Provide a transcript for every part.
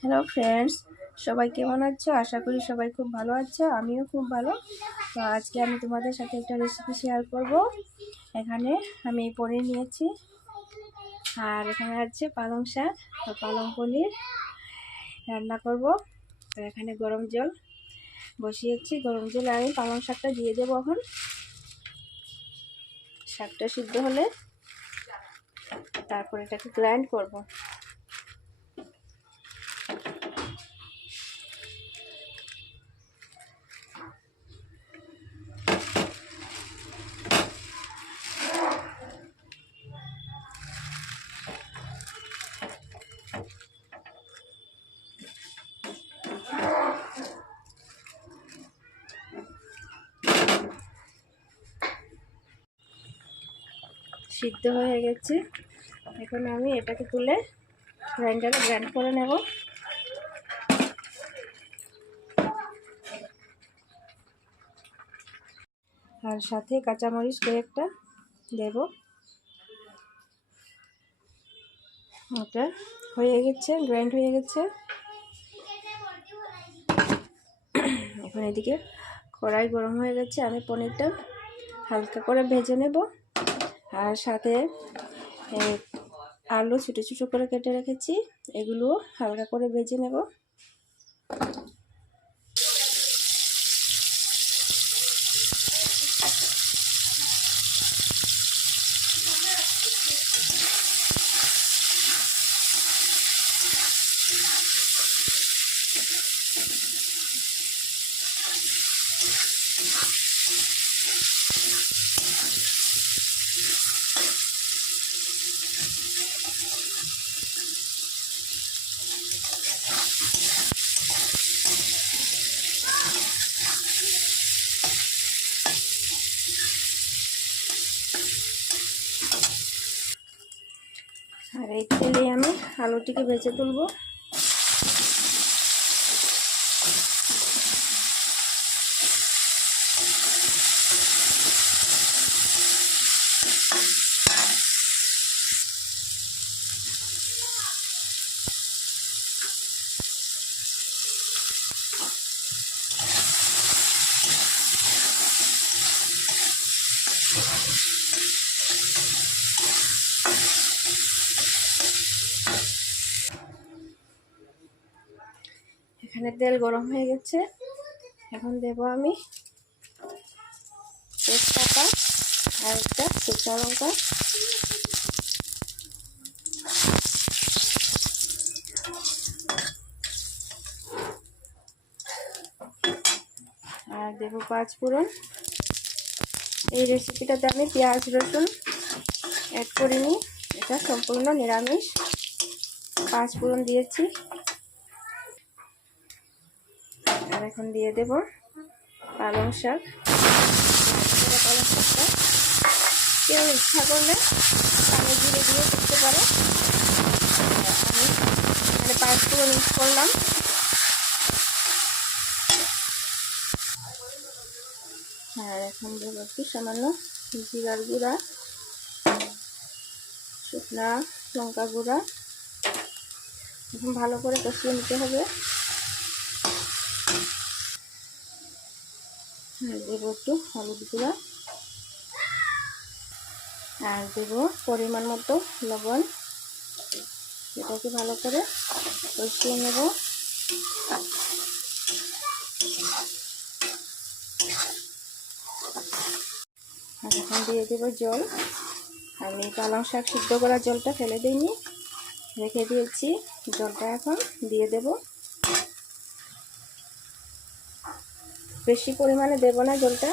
Hello friends, সবাই কেমন আছো? আশা করি সবাই খুব ভালো আছো, আমিও খুব ভালো। তো আজকে আমি তোমাদের সাথে একটা রেসিপি শেয়ার করব। এখানে আমি পনির নিয়েছি, আর এখানে আছে পালং শাক, তো পালং পনির রান্না করব। তো এখানে গরম জল বসিয়েছি, গরম জল আমি পালং শাকটা দিয়ে দেবো। এখন শাকটা সিদ্ধ হলে তারপর এটাকে গ্রাইন্ড করব। সিদ্ধ হয়ে গেছে, এখন আমি এটাকে তুলে গ্রাইন্ডারে গ্রাইন্ড করে নেব। আর সাথে কাঁচামরিচ কয়েকটা দেব। ওটা হয়ে গেছে, গ্রাইন্ড হয়ে গেছে। এখন এদিকে কড়াই গরম হয়ে গেছে, আমি পনিরটা হালকা করে ভেজে নেব। আর সাথে আলু ছোটো ছোটো করে কেটে রেখেছি, এগুলো হালকা করে ভেজে নেব। আর এই তেলে আমি আলুটিকে ভেজে তুলব। এখানে তেল গরম হয়ে গেছে, এখন দেব আমি তেজপাতা আর একটা শুকনো লঙ্কা। আর দেব 5 ফোড়ন। এই রেসিপিটাতে আমি পেঁয়াজ রসুন অ্যাড করিনি, এটা সম্পূর্ণ নিরামিষ। 5 ফোড়ন দিয়েছি। আর এখন দিয়ে দেব পালং শাক। পালং শাকটা কেউ ইচ্ছা করলে কালো জিরে দিয়ে করতে পারে, আমি এখানে 5 ফোড়ন ইউজ করলাম। আর এখন দেবো একটু সামান্য জিরার গুঁড়া, শুকনা লঙ্কা গুঁড়া। এখন ভালো করে কষিয়ে নিতে হবে। দেবো একটু হলুদ গুঁড়া, আর দেবো পরিমাণ মতো লবণ। এটাকে ভালো করে কষিয়ে নেব। আর এখন দিয়ে দেবো জল। আমি পালং শাক সিদ্ধ করা জলটা ফেলে দিইনি, রেখে দিয়েছি। জলটা এখন দিয়ে দেব। বেশি পরিমাণে দেব না জলটা,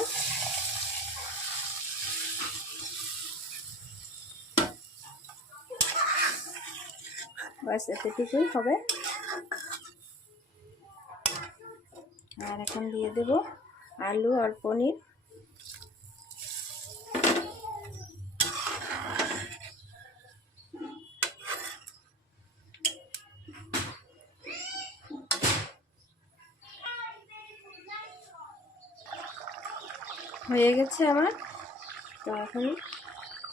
বাস এতটুকুই হবে। আর এখন দিয়ে দেব আলু আর পনির। হয়ে গেছে আমার। তো এখন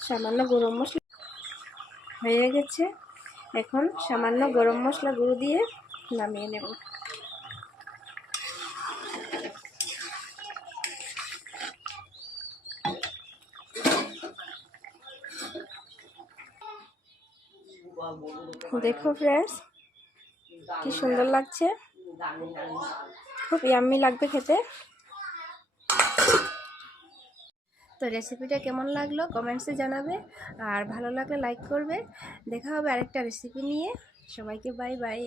সামান্য গরম মশলা হয়ে গেছে, এখন সামান্য গরম মশলা গুঁড়ো দিয়ে নামিয়ে নেব। দেখো ফ্রেন্ডস, কি সুন্দর লাগছে, খুব ইয়াম্মি লাগবে খেতে। তো রেসিপিটা কেমন লাগলো কমেন্টসে জানাবে, আর ভালো লাগলে লাইক করবে। দেখা হবে আরেকটা রেসিপি নিয়ে। সবাইকে বাই বাই।